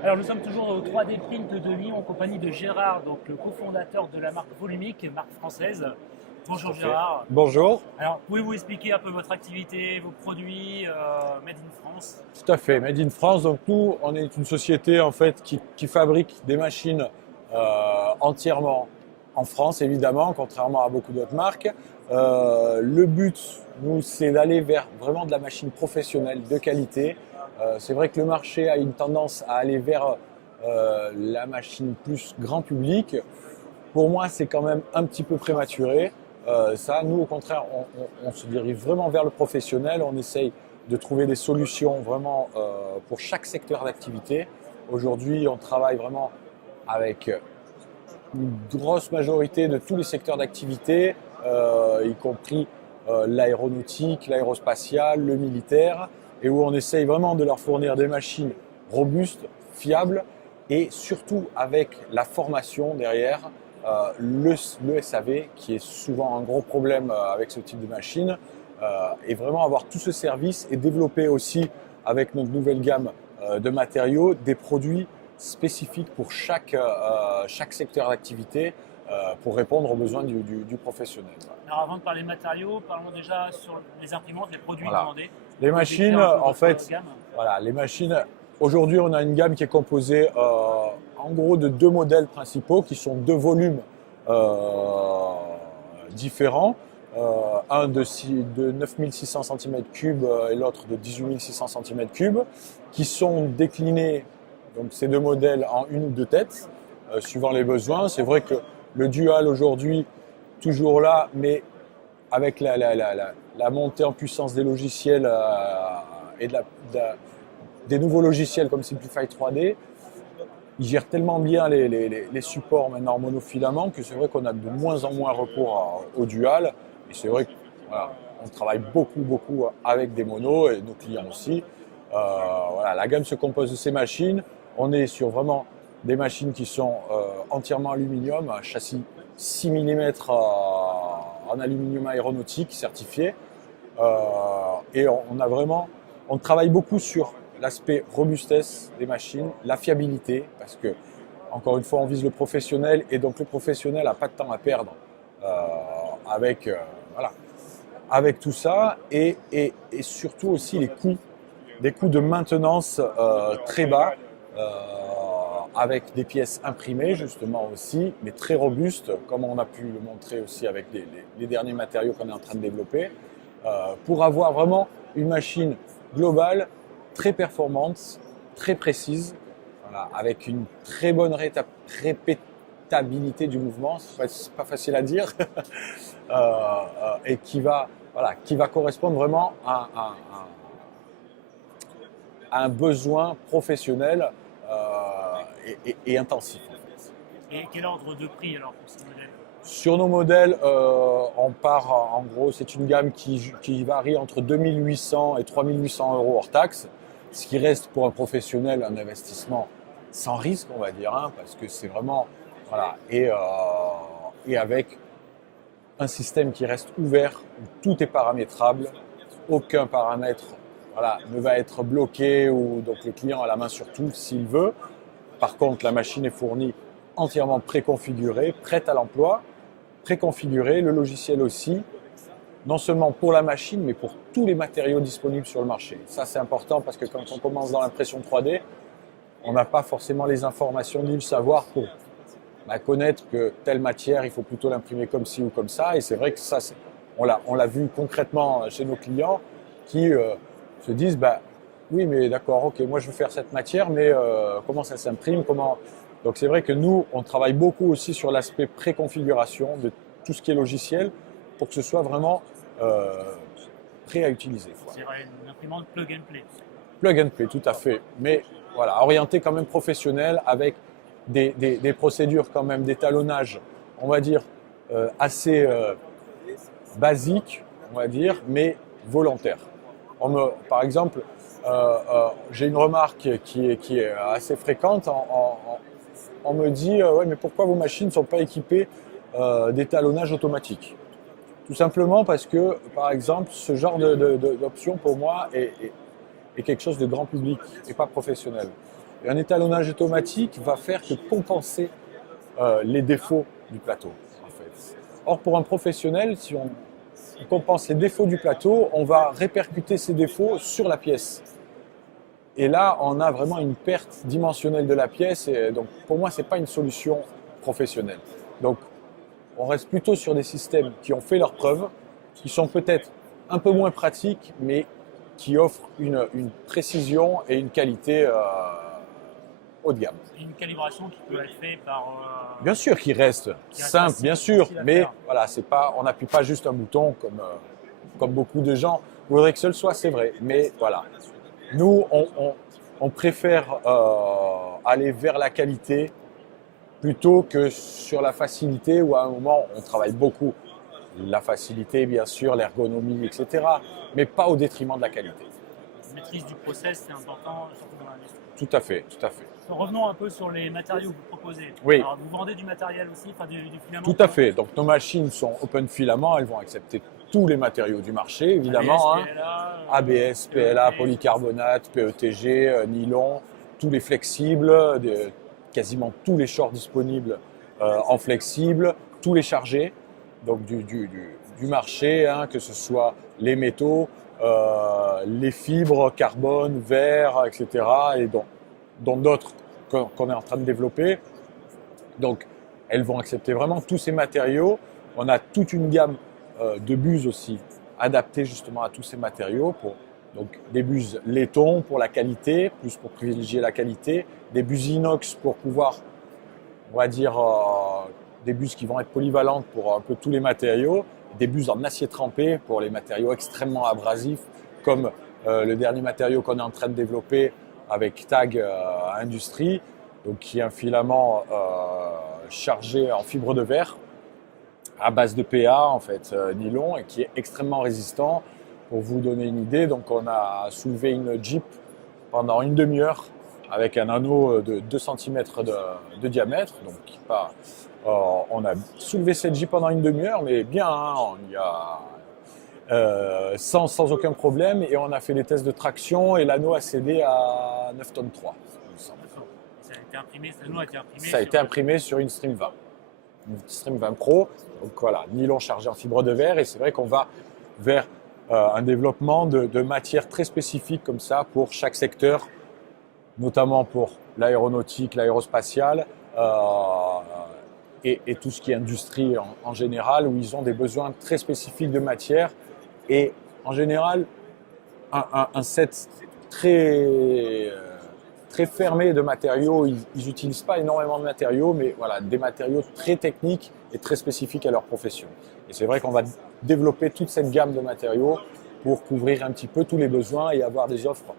Alors nous sommes toujours au 3D Print de Lyon en compagnie de Gérard, donc le cofondateur de la marque Volumique, marque française. Tout Bonjour à fait. Gérard. Bonjour. Alors pouvez-vous expliquer un peu votre activité, vos produits Made in France? Tout à fait. Made in France. Donc nous, on est une société en fait qui fabrique des machines entièrement en France, évidemment, contrairement à beaucoup d'autres marques. Le but, nous, c'est d'aller vers vraiment de la machine professionnelle de qualité. C'est vrai que le marché a une tendance à aller vers la machine plus grand public. Pour moi, c'est quand même un petit peu prématuré. Nous, au contraire, on se dirige vraiment vers le professionnel. On essaye de trouver des solutions vraiment pour chaque secteur d'activité. Aujourd'hui, on travaille vraiment avec une grosse majorité de tous les secteurs d'activité, y compris l'aéronautique, l'aérospatial, le militaire, et où on essaye vraiment de leur fournir des machines robustes, fiables, et surtout avec la formation derrière, le SAV, qui est souvent un gros problème avec ce type de machine, et vraiment avoir tout ce service et développer aussi avec notre nouvelle gamme de matériaux des produits spécifiques pour chaque secteur d'activité pour répondre aux besoins du professionnel. Alors avant de parler de matériaux, parlons déjà sur les imprimantes, les produits Voilà. demandés. Les Vous décrire machines, un peu en votre fait, gamme. voilà, les machines. Aujourd'hui, on a une gamme qui est composée en gros de deux modèles principaux qui sont deux volumes différents. Un de 9600 cm3 et l'autre de 18600 cm3 qui sont déclinés, donc ces deux modèles, en une ou deux têtes suivant les besoins. C'est vrai que le dual aujourd'hui, toujours là, mais avec la montée en puissance des logiciels et des nouveaux logiciels comme Simplify 3D, ils gèrent tellement bien les supports maintenant en monofilament que c'est vrai qu'on a de moins en moins recours au dual. Et c'est vrai qu'on voilà, travaille beaucoup avec des monos et nos clients aussi. Voilà, la gamme se compose de ces machines. On est sur vraiment des machines qui sont entièrement aluminium, un châssis 6 mm en aluminium aéronautique certifié. Et on travaille beaucoup sur l'aspect robustesse des machines, la fiabilité, parce que, encore une fois, on vise le professionnel et donc le professionnel n'a pas de temps à perdre euh, avec, voilà, avec tout ça et surtout aussi les coûts, des coûts de maintenance très bas. Avec des pièces imprimées justement aussi, mais très robustes, comme on a pu le montrer aussi avec les derniers matériaux qu'on est en train de développer, pour avoir vraiment une machine globale, très performante, très précise, voilà, avec une très bonne répétabilité du mouvement, c'est pas facile à dire, et qui va correspondre vraiment à un besoin professionnel et intensif. En fait. Et quel ordre de prix alors pour ces modèles? Sur nos modèles, on part en gros, c'est une gamme qui varie entre 2800 et 3800 euros hors taxe, ce qui reste pour un professionnel un investissement sans risque, on va dire, hein, parce que c'est vraiment. Voilà, et avec un système qui reste ouvert, où tout est paramétrable, aucun paramètre voilà, ne va être bloqué, ou donc le client a la main sur tout s'il veut. Par contre, la machine est fournie entièrement préconfigurée, prête à l'emploi, préconfigurée, le logiciel aussi, non seulement pour la machine, mais pour tous les matériaux disponibles sur le marché. Ça, c'est important parce que quand on commence dans l'impression 3D, on n'a pas forcément les informations ni le savoir pour connaître que telle matière, il faut plutôt l'imprimer comme ci ou comme ça. Et c'est vrai que ça, on l'a vu concrètement chez nos clients qui se disent, oui, mais d'accord, ok, moi je veux faire cette matière, mais comment ça s'imprime, comment. Donc c'est vrai que nous, on travaille beaucoup aussi sur l'aspect préconfiguration de tout ce qui est logiciel pour que ce soit vraiment prêt à utiliser. C'est une imprimante plug and play. Plug and play, tout à fait. Mais voilà, orienté quand même professionnel avec des procédures quand même d'étalonnage, on va dire, assez basiques, on va dire, mais volontaires. Par exemple, j'ai une remarque qui est assez fréquente. On me dit ouais, mais pourquoi vos machines ne sont pas équipées d'étalonnage automatique? Tout simplement parce que, par exemple, ce genre d'option pour moi est quelque chose de grand public et pas professionnel. Et un étalonnage automatique va faire que compenser les défauts du plateau. En fait. Or, pour un professionnel, si on compense les défauts du plateau, on va répercuter ces défauts sur la pièce. Et là, on a vraiment une perte dimensionnelle de la pièce. Et donc, pour moi, ce n'est pas une solution professionnelle. Donc, on reste plutôt sur des systèmes qui ont fait leurs preuves, qui sont peut-être un peu moins pratiques, mais qui offrent une précision et une qualité haut de gamme. Une calibration qui peut être faite par… Bien sûr qu'il reste simple, bien sûr, mais voilà, c'est pas, on n'appuie pas juste un bouton comme beaucoup de gens voudraient que ce soit, c'est vrai. Mais voilà, nous, on préfère aller vers la qualité plutôt que sur la facilité où à un moment, on travaille beaucoup. La facilité, bien sûr, l'ergonomie, etc., mais pas au détriment de la qualité. La maîtrise du process, c'est important, surtout dans l'industrie. Tout à fait, tout à fait. Revenons un peu sur les matériaux que vous proposez. Oui. Alors, vous vendez du matériel aussi, enfin du filament? Tout à fait. Donc nos machines sont open filament, elles vont accepter tous les matériaux du marché, évidemment. ABS, PLA, ABS, PLA, polycarbonate, PETG, nylon, tous les flexibles, quasiment tous les shorts disponibles en flexible, tous les chargés donc du marché, hein, que ce soit les métaux, les fibres, carbone, verre, etc. et dont d'autres qu'on est en train de développer. Donc, elles vont accepter vraiment tous ces matériaux. On a toute une gamme de buses aussi adaptées justement à tous ces matériaux. Donc, des buses laiton pour la qualité, plus pour privilégier la qualité. Des buses inox pour pouvoir, on va dire, des buses qui vont être polyvalentes pour un peu tous les matériaux. Des buses en acier trempé pour les matériaux extrêmement abrasifs, comme le dernier matériau qu'on est en train de développer avec TAG Industrie, donc qui est un filament chargé en fibre de verre à base de PA en fait, nylon, et qui est extrêmement résistant. Pour vous donner une idée, donc on a soulevé une Jeep pendant une demi-heure avec un anneau de 2 cm de diamètre. Donc on a soulevé cette Jeep pendant une demi-heure, mais bien, hein, sans aucun problème, et on a fait des tests de traction et l'anneau a cédé à 9 tonnes 3. Ça a été imprimé, cet anneau a été imprimé. Ça a été imprimé sur une Stream 20. Une Stream 20 Pro. Donc voilà, nylon chargé en fibre de verre, et c'est vrai qu'on va vers un développement de matières très spécifiques comme ça pour chaque secteur, notamment pour l'aéronautique, l'aérospatiale et tout ce qui est industrie en général, où ils ont des besoins très spécifiques de matières. Et en général, un set très fermé de matériaux. Ils n'utilisent pas énormément de matériaux, mais voilà, des matériaux très techniques et très spécifiques à leur profession. Et c'est vrai qu'on va développer toute cette gamme de matériaux pour couvrir un petit peu tous les besoins et avoir des offres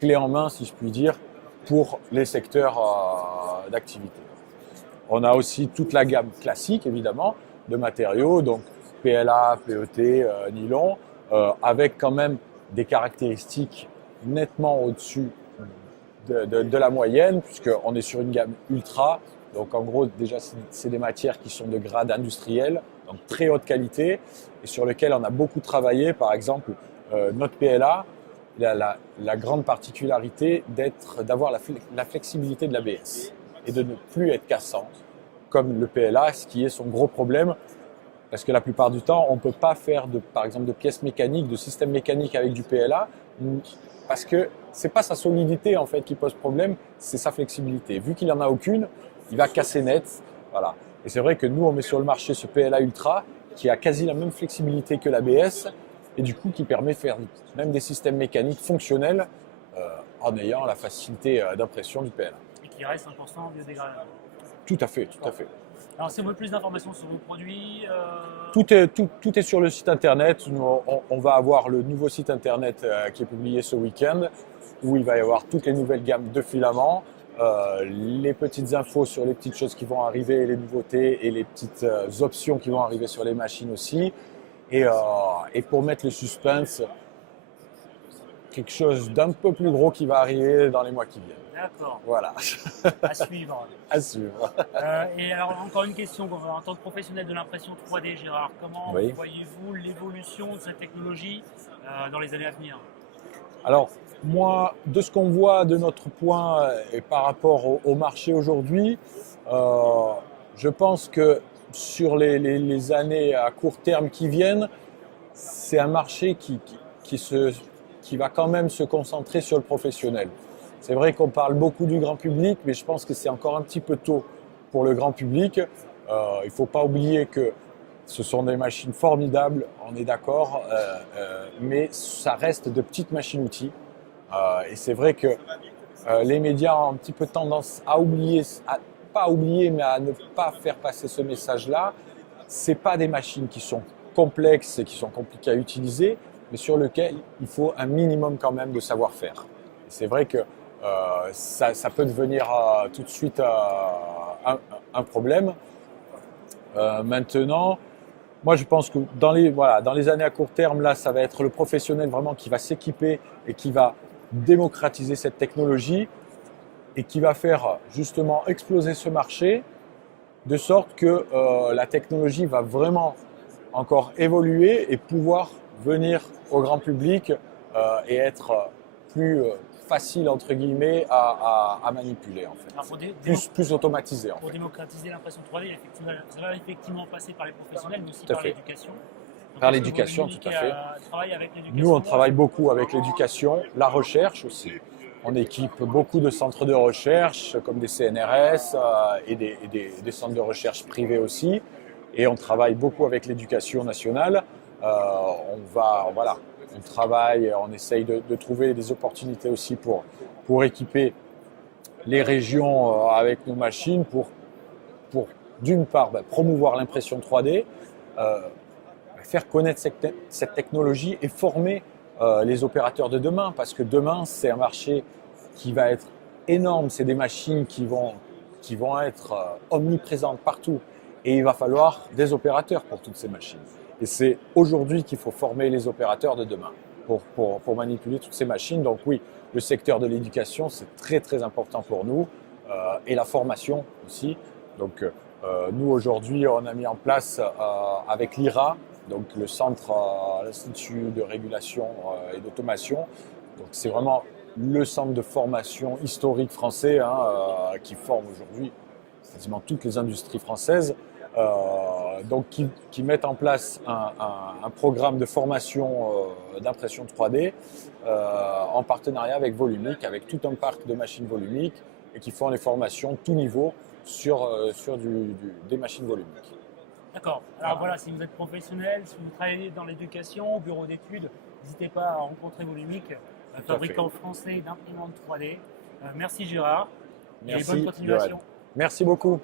clés en main, si je puis dire, pour les secteurs d'activité. On a aussi toute la gamme classique, évidemment, de matériaux, donc PLA, PET, nylon, avec quand même des caractéristiques nettement au-dessus de la moyenne, puisqu'on est sur une gamme ultra. Donc en gros, déjà, c'est des matières qui sont de grade industriel, donc très haute qualité, et sur lesquelles on a beaucoup travaillé. Par exemple, notre PLA, il a la grande particularité d'avoir la flexibilité de l'ABS et de ne plus être cassant, comme le PLA, ce qui est son gros problème, parce que la plupart du temps, on ne peut pas faire, par exemple, de pièces mécaniques, de systèmes mécaniques avec du PLA, parce que ce n'est pas sa solidité en fait qui pose problème, c'est sa flexibilité. Vu qu'il n'en a aucune, il va casser net. Voilà. Et c'est vrai que nous, on met sur le marché ce PLA Ultra qui a quasi la même flexibilité que l'ABS et du coup qui permet de faire même des systèmes mécaniques fonctionnels en ayant la facilité d'impression du PLA. Et qui reste 100% biodégradable. Tout à fait, tout à fait. Alors, si on veut plus d'informations sur vos produits… Tout est sur le site internet. On va avoir le nouveau site internet qui est publié ce week-end, où il va y avoir toutes les nouvelles gammes de filaments, les petites infos sur les petites choses qui vont arriver, les nouveautés et les petites options qui vont arriver sur les machines aussi. Et pour mettre le suspense, quelque chose d'un peu plus gros qui va arriver dans les mois qui viennent. D'accord. Voilà. À suivre. À suivre. Et alors, encore une question, en tant que professionnel de l'impression 3D, Gérard, comment voyez-vous l'évolution de cette technologie dans les années à venir? Alors, Moi, de ce qu'on voit de notre point et par rapport au marché aujourd'hui, je pense que sur les années à court terme qui viennent, c'est un marché qui va quand même se concentrer sur le professionnel. C'est vrai qu'on parle beaucoup du grand public, mais je pense que c'est encore un petit peu tôt pour le grand public. Il ne faut pas oublier que ce sont des machines formidables, on est d'accord, mais ça reste de petites machines-outils. Et c'est vrai que les médias ont un petit peu tendance à oublier, pas oublier, mais à ne pas faire passer ce message-là. C'est pas des machines qui sont complexes et qui sont compliquées à utiliser, mais sur lesquelles il faut un minimum quand même de savoir-faire. C'est vrai que ça peut devenir tout de suite un problème. Maintenant, moi je pense que dans les années à court terme, là, ça va être le professionnel vraiment qui va s'équiper et qui va démocratiser cette technologie et qui va faire justement exploser ce marché de sorte que la technologie va vraiment encore évoluer et pouvoir venir au grand public et être plus facile entre guillemets à manipuler en fait. Alors Plus automatisé en pour fait. démocratiser l'impression 3D, ça va effectivement passer par les professionnels, mais aussi Tout à par fait. l'éducation. Donc, Par est-ce que l'éducation, Voluminix tout à fait. travaille avec l'éducation? Nous, on travaille beaucoup avec l'éducation, la recherche aussi. On équipe beaucoup de centres de recherche comme des CNRS et des centres de recherche privés aussi. Et on travaille beaucoup avec l'éducation nationale. On travaille, on essaye de trouver des opportunités aussi pour équiper les régions avec nos machines pour d'une part, promouvoir l'impression 3D, faire connaître cette technologie et former les opérateurs de demain, parce que demain, c'est un marché qui va être énorme, c'est des machines qui vont être omniprésentes partout, et il va falloir des opérateurs pour toutes ces machines. Et c'est aujourd'hui qu'il faut former les opérateurs de demain pour manipuler toutes ces machines. Donc oui, le secteur de l'éducation, c'est très très important pour nous, et la formation aussi. Donc nous aujourd'hui, on a mis en place avec l'IRA, donc le centre, l'Institut de régulation et d'automation. Donc c'est vraiment le centre de formation historique français qui forme aujourd'hui quasiment toutes les industries françaises. Donc qui mettent en place un programme de formation d'impression 3D en partenariat avec Voluminix, avec tout un parc de machines Voluminix, et qui font les formations tout niveau sur des machines Voluminix. D'accord. Alors voilà, si vous êtes professionnel, si vous travaillez dans l'éducation, au bureau d'études, n'hésitez pas à rencontrer Voluminix, fabricant français d'imprimantes 3D. Merci Gérard. Merci, et bonne continuation. Joël. Merci beaucoup.